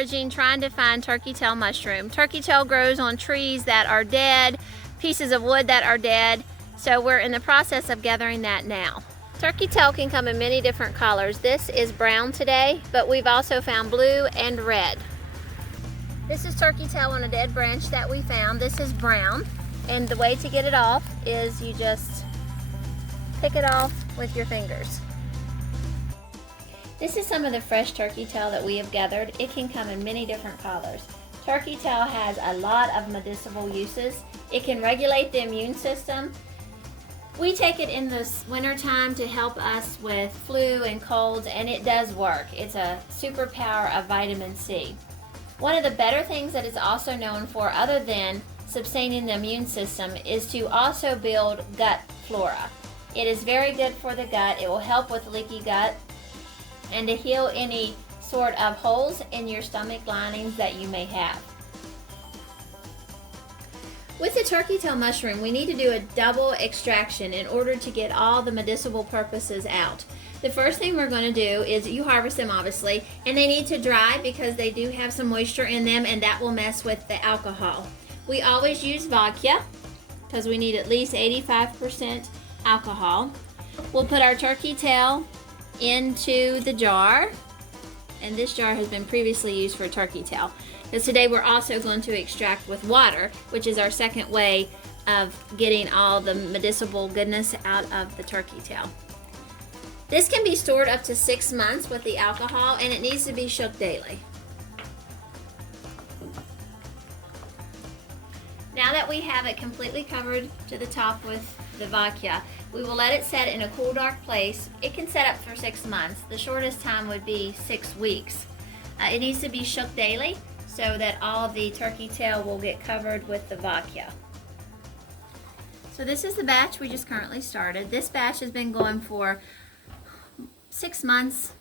foraging, trying to find turkey tail mushroom. Turkey tail grows on trees that are dead, pieces of wood that are dead, so we're in the process of gathering that now. Turkey tail can come in many different colors. This is brown today, but we've also found blue and red. This is turkey tail on a dead branch that we found. This is brown, and the way to get it off is you just pick it off with your fingers. This is some of the fresh turkey tail that we have gathered. It can come in many different colors. Turkey tail has a lot of medicinal uses. It can regulate the immune system. We take it in the wintertime to help us with flu and colds, and it does work. It's a superpower of vitamin C. One of the better things that it's also known for, other than sustaining the immune system, is to also build gut flora. It is very good for the gut. It will help with leaky gut and to heal any sort of holes in your stomach linings that you may have. With the turkey tail mushroom, we need to do a double extraction in order to get all the medicinal purposes out. The first thing we're going to do is, you harvest them obviously, and they need to dry because they do have some moisture in them, and that will mess with the alcohol. We always use vodka because we need at least 85% alcohol. We'll put our turkey tail into the jar, and this jar has been previously used for turkey tail. Because today we're also going to extract with water, which is our second way of getting all the medicinal goodness out of the turkey tail. This can be stored up to 6 months with the alcohol, and it needs to be shook daily. Now that we have it completely covered to the top with the vodka, we will let it set in a cool, dark place. It can set up for 6 months. The shortest time would be 6 weeks. It needs to be shook daily so that all of the turkey tail will get covered with the vodka. So this is the batch we just currently started. This batch has been going for 6 months,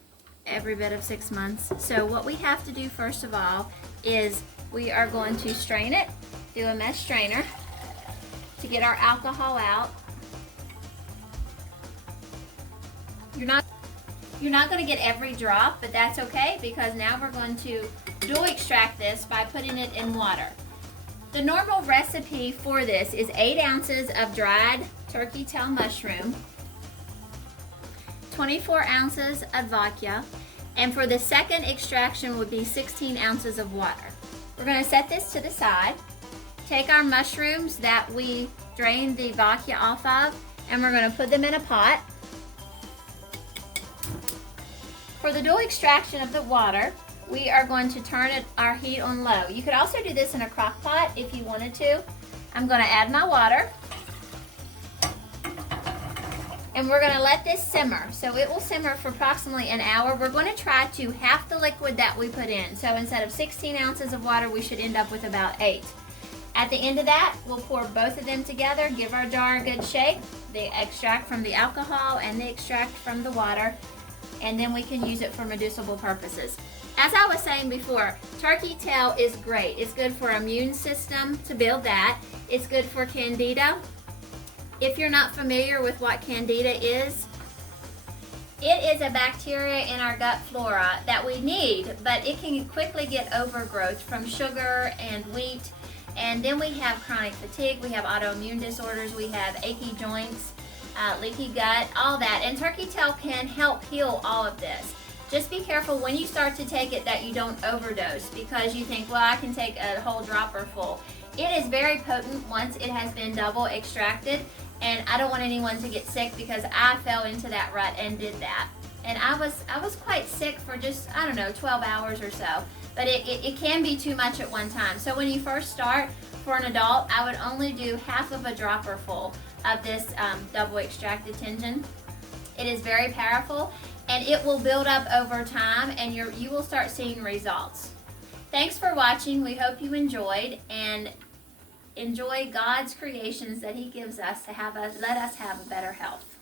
every bit of 6 months. So what we have to do first of all is we are going to strain it, do a mesh strainer to get our alcohol out. You're not going to get every drop, but that's okay, because now we're going to dual extract this by putting it in water. The normal recipe for this is 8 ounces of dried turkey tail mushroom, 24 ounces of vodka, and for the second extraction would be 16 ounces of water. We're going to set this to the side, take our mushrooms that we drained the vodka off of, and we're going to put them in a pot. For the dual extraction of the water, we are going to turn our heat on low. You could also do this in a crock pot if you wanted to. I'm going to add my water, and we're going to let this simmer. So it will simmer for approximately an hour. We're going to try to half the liquid that we put in. So instead of 16 ounces of water, we should end up with about 8. At the end of that, we'll pour both of them together, give our jar a good shake, the extract from the alcohol and the extract from the water, and then we can use it for medicinal purposes. As I was saying before, turkey tail is great. It's good for immune system, to build that. It's good for candida. If you're not familiar with what candida is, it is a bacteria in our gut flora that we need, but it can quickly get overgrowth from sugar and wheat. And then we have chronic fatigue, we have autoimmune disorders, we have achy joints, leaky gut, all that. And turkey tail can help heal all of this. Just be careful when you start to take it that you don't overdose, because you think, well, I can take a whole dropper full. It is very potent once it has been double extracted, and I don't want anyone to get sick, because I fell into that rut and did that. And I was quite sick for just, 12 hours or so. But it can be too much at one time. So when you first start, for an adult, I would only do half of a dropper full of this double extracted Tincture. It is very powerful, and it will build up over time, and you will start seeing results. Thanks for watching. We hope you enjoyed, and enjoy God's creations that He gives us to let us have a better health.